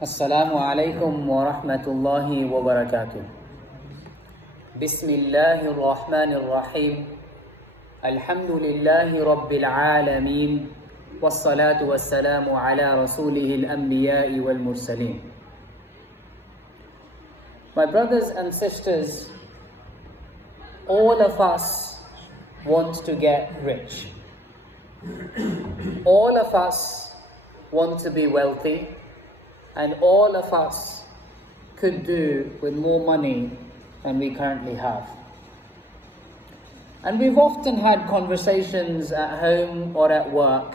السلام عليكم ورحمة الله وبركاته. بسم الله الرحمن الرحيم. الحمد لله رب العالمين والصلاة والسلام على رسوله الأنبياء والمرسلين. My brothers and sisters, all of us want to get rich. All of us want to be wealthy, and all of us could do with more money than we currently have. And we've often had conversations at home or at work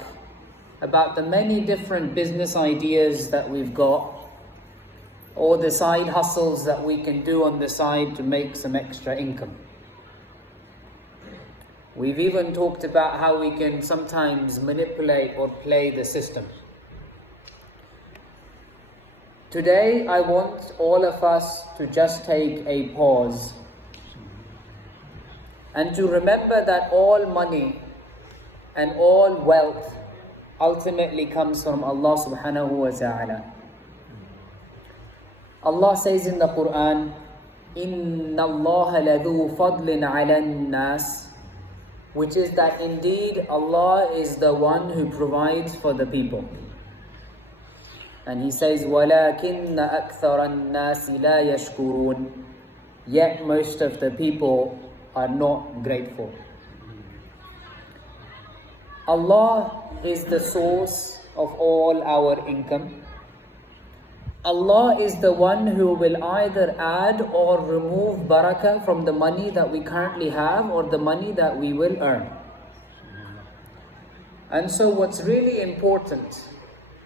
about the many different business ideas that we've got, or the side hustles that we can do on the side to make some extra income. We've even talked about how we can sometimes manipulate or play the system. Today, I want all of us to just take a pause and to remember that all money and all wealth ultimately comes from Allah subhanahu wa ta'ala. Allah says in the Quran, إِنَّ اللَّهَ لَذُو فَضْلٍ عَلَى النَّاسِ, which is that indeed Allah is the one who provides for the people. And He says, وَلَكِنَّ أَكْثَرَ النَّاسِ لَا يَشْكُرُونَ, yet most of the people are not grateful. Allah is the source of all our income. Allah is the one who will either add or remove barakah from the money that we currently have or the money that we will earn. And so what's really important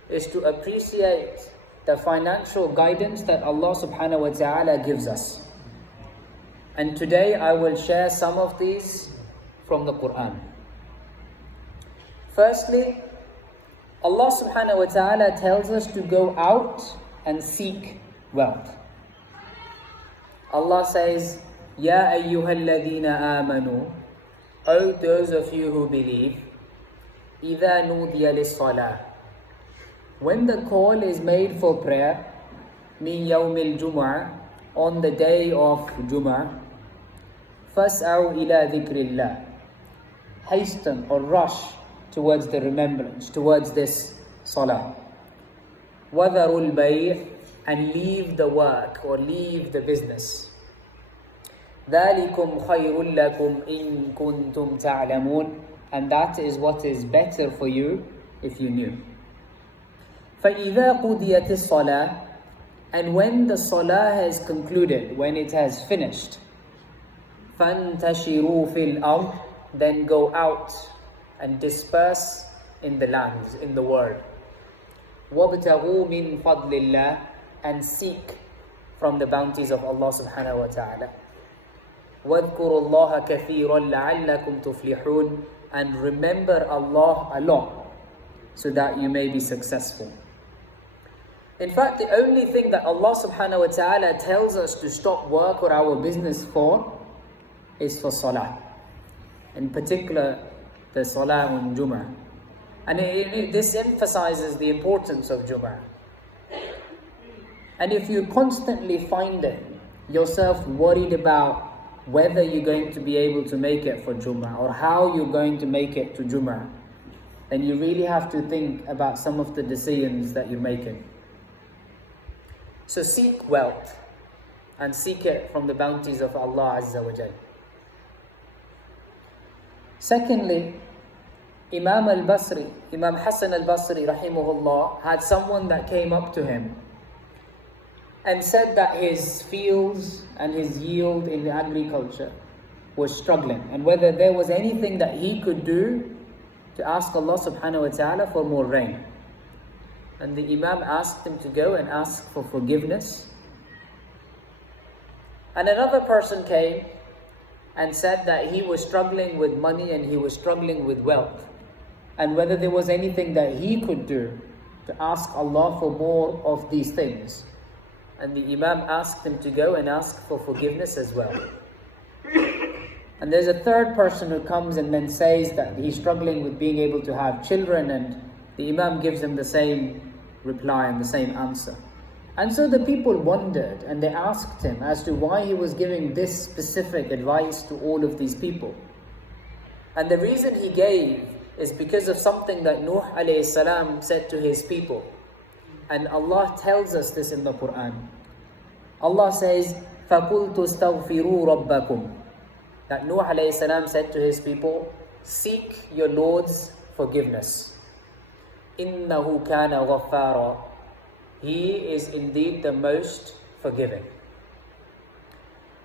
is to appreciate the financial guidance that Allah subhanahu wa ta'ala gives us. And today I will share some of these from the Quran. Firstly, Allah subhanahu wa ta'ala tells us to go out and seek wealth. Allah says, Ya ayyuhalladhina amanu, O those of you who believe, إِذَا نُودِيَ لِلصَّلَاةِ, when the call is made for prayer, min yawmil jum'ah, on the day of Jum'ah, fas'aw ila dhikrillah, hasten or rush towards the remembrance, towards this salah. Wadharul bay', and leave the work or leave the business. ذَلِكُمْ خَيْرٌ لَكُمْ إِن كُنْتُمْ تَعْلَمُونَ, and that is what is better for you if you knew. فَإِذَا قُضِيَتِ الصَّلَاةِ, and when the salah has concluded, when it has finished, فَانْتَشِرُوا فِي الْأَرْضِ, then go out and disperse in the lands, in the world. وَابْتَغُوا مِنْ فَضْلِ اللَّهِ, and seek from the bounties of Allah subhanahu wa ta'ala. وَاذْكُرُوا اللَّهَ كَثِيرًا لَعَلَّكُمْ تُفْلِحُونَ, and remember Allah a lot so that you may be successful. In fact, the only thing that Allah subhanahu wa ta'ala tells us to stop work or our business for is for salah. In particular, the salah on Jum'ah. And this emphasizes the importance of Jum'ah. And if you constantly find yourself worried about whether you're going to be able to make it for Jum'ah or how you're going to make it to Jum'ah, then you really have to think about some of the decisions that you're making. So seek wealth and seek it from the bounties of Allah Azza wa Jal. Secondly, Imam Hassan al-Basri rahimahullah had someone that came up to him and said that his fields and his yield in the agriculture was struggling, and whether there was anything that he could do to ask Allah subhanahu wa ta'ala for more rain. And the Imam asked him to go and ask for forgiveness. And another person came and said that he was struggling with money and he was struggling with wealth, and whether there was anything that he could do to ask Allah for more of these things. And the Imam asked him to go and ask for forgiveness as well. And there's a third person who comes and then says that he's struggling with being able to have children, and the Imam gives him the same reply and the same answer. And so the people wondered and they asked him as to why he was giving this specific advice to all of these people. And the reason he gave is because of something that Nuh alayhi salam said to his people. And Allah tells us this in the Quran. Allah says, فَقُلْتُ اسْتَغْفِرُوا رَبَّكُمْ. That Nuh alayhi salam said to his people, seek your Lord's forgiveness. إِنَّهُ كَانَ غَفَّارًا. He is indeed the most forgiving.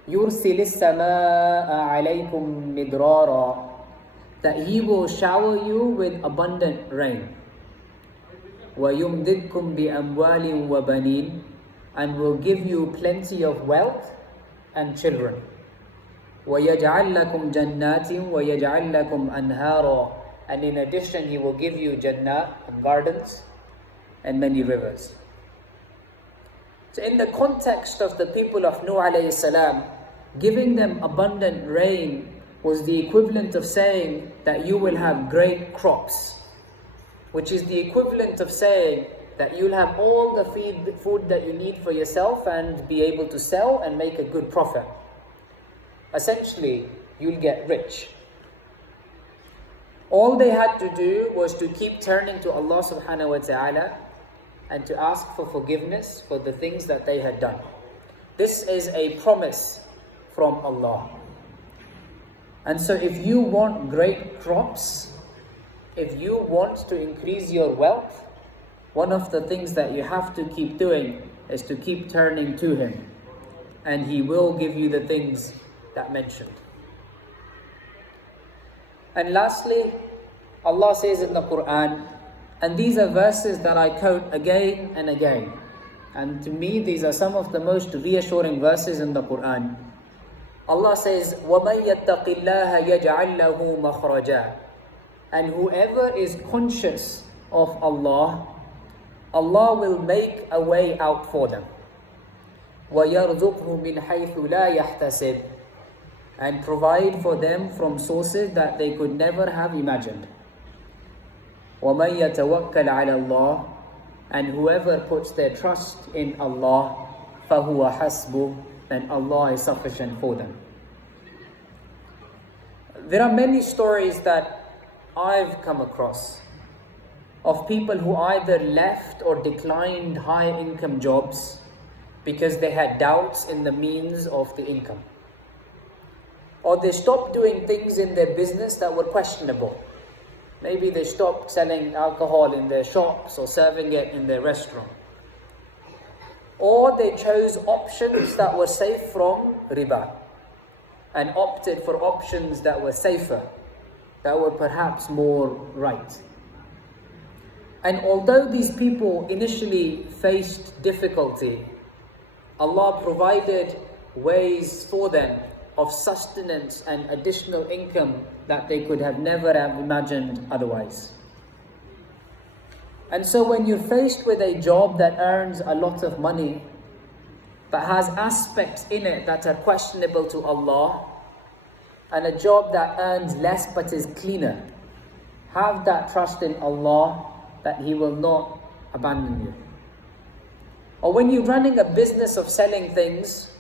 يُرْسِلِ السَّمَاءَ عَلَيْكُمْ مِدْرَارًا. That He will shower you with abundant rain. وَيُمْدِدْكُمْ بِأَمْوَالٍ وَبَنِينَ. And will give you plenty of wealth and children. وَيَجْعَلْ لَكُمْ جَنَّاتٍ وَيَجْعَلْ لَكُمْ أَنْهَارًا. And in addition, He will give you Jannah and gardens and many rivers. So in the context of the people of Nuh alayhi salam, giving them abundant rain was the equivalent of saying that you will have great crops, which is the equivalent of saying that you'll have all the food that you need for yourself and be able to sell and make a good profit. Essentially, you'll get rich. All they had to do was to keep turning to Allah subhanahu wa ta'ala and to ask for forgiveness for the things that they had done. This is a promise from Allah. And so if you want great crops, if you want to increase your wealth, one of the things that you have to keep doing is to keep turning to Him. And He will give you the things that mentioned. And lastly, Allah says in the Quran, and these are verses that I quote again and again. And to me, these are some of the most reassuring verses in the Quran. Allah says, وَمَنْ يَتَّقِ اللَّهَ يَجْعَلْ لَهُ مَخْرَجًا. And whoever is conscious of Allah, Allah will make a way out for them. وَيَرْزُقْهُ مِنْ حَيْثُ لَا يَحْتَسِبْ. And provide for them from sources that they could never have imagined. وَمَنْ يَتَوَكَّلْ عَلَى اللَّهِ. And whoever puts their trust in Allah, فَهُوَ حَسْبُهُ. Then Allah is sufficient for them. There are many stories that I've come across of people who either left or declined high income jobs because they had doubts in the means of the income. Or they stopped doing things in their business that were questionable. Maybe they stopped selling alcohol in their shops or serving it in their restaurant. Or they chose options that were safe from riba and opted for options that were safer, that were perhaps more right. And although these people initially faced difficulty, Allah provided ways for them of sustenance and additional income that they could have never have imagined otherwise. And so when you're faced with a job that earns a lot of money, but has aspects in it that are questionable to Allah, and a job that earns less but is cleaner, have that trust in Allah that He will not abandon you. Or when you're running a business of selling things,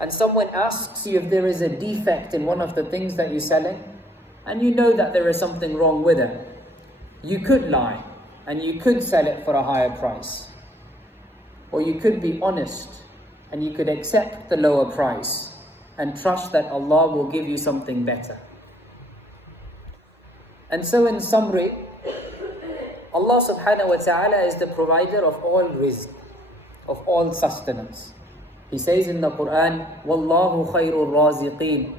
and someone asks you if there is a defect in one of the things that you're selling, and you know that there is something wrong with it, you could lie, and you could sell it for a higher price. Or you could be honest, and you could accept the lower price, and trust that Allah will give you something better. And so in summary, Allah subhanahu wa ta'ala is the provider of all rizq, of all sustenance. He says in the Quran, وَاللَّهُ خَيْرُ الرَّازِقِينَ,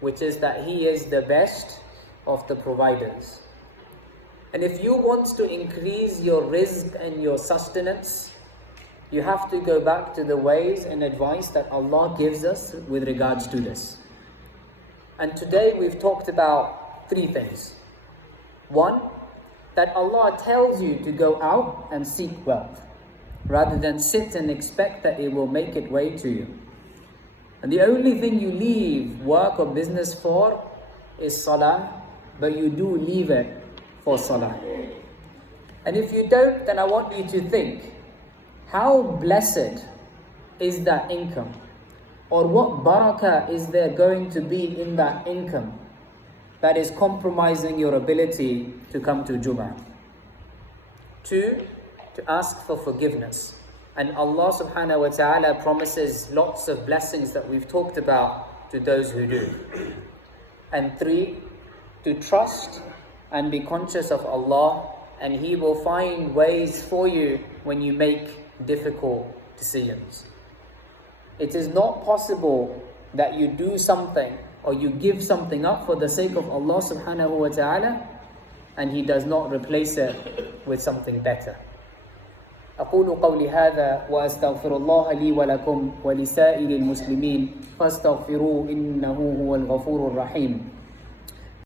which is that He is the best of the providers. And if you want to increase your rizq and your sustenance, you have to go back to the ways and advice that Allah gives us with regards to this. And today we've talked about three things. One, that Allah tells you to go out and seek wealth, rather than sit and expect that it will make its way to you. And the only thing you leave work or business for is salah, but you do leave it for salah. And if you don't, then I want you to think, how blessed is that income? Or what barakah is there going to be in that income that is compromising your ability to come to Jum'ah? 2, to ask for forgiveness. And Allah subhanahu wa ta'ala promises lots of blessings that we've talked about to those who do. And 3, to trust and be conscious of Allah, and He will find ways for you when you make difficult decisions. It is not possible that you do something or you give something up for the sake of Allah subhanahu wa ta'ala and He does not replace it with something better. أقول قولي هذا وأستغفر الله لي ولكم ولسائر المسلمين فاستغفروه إنه هو الغفور الرحيم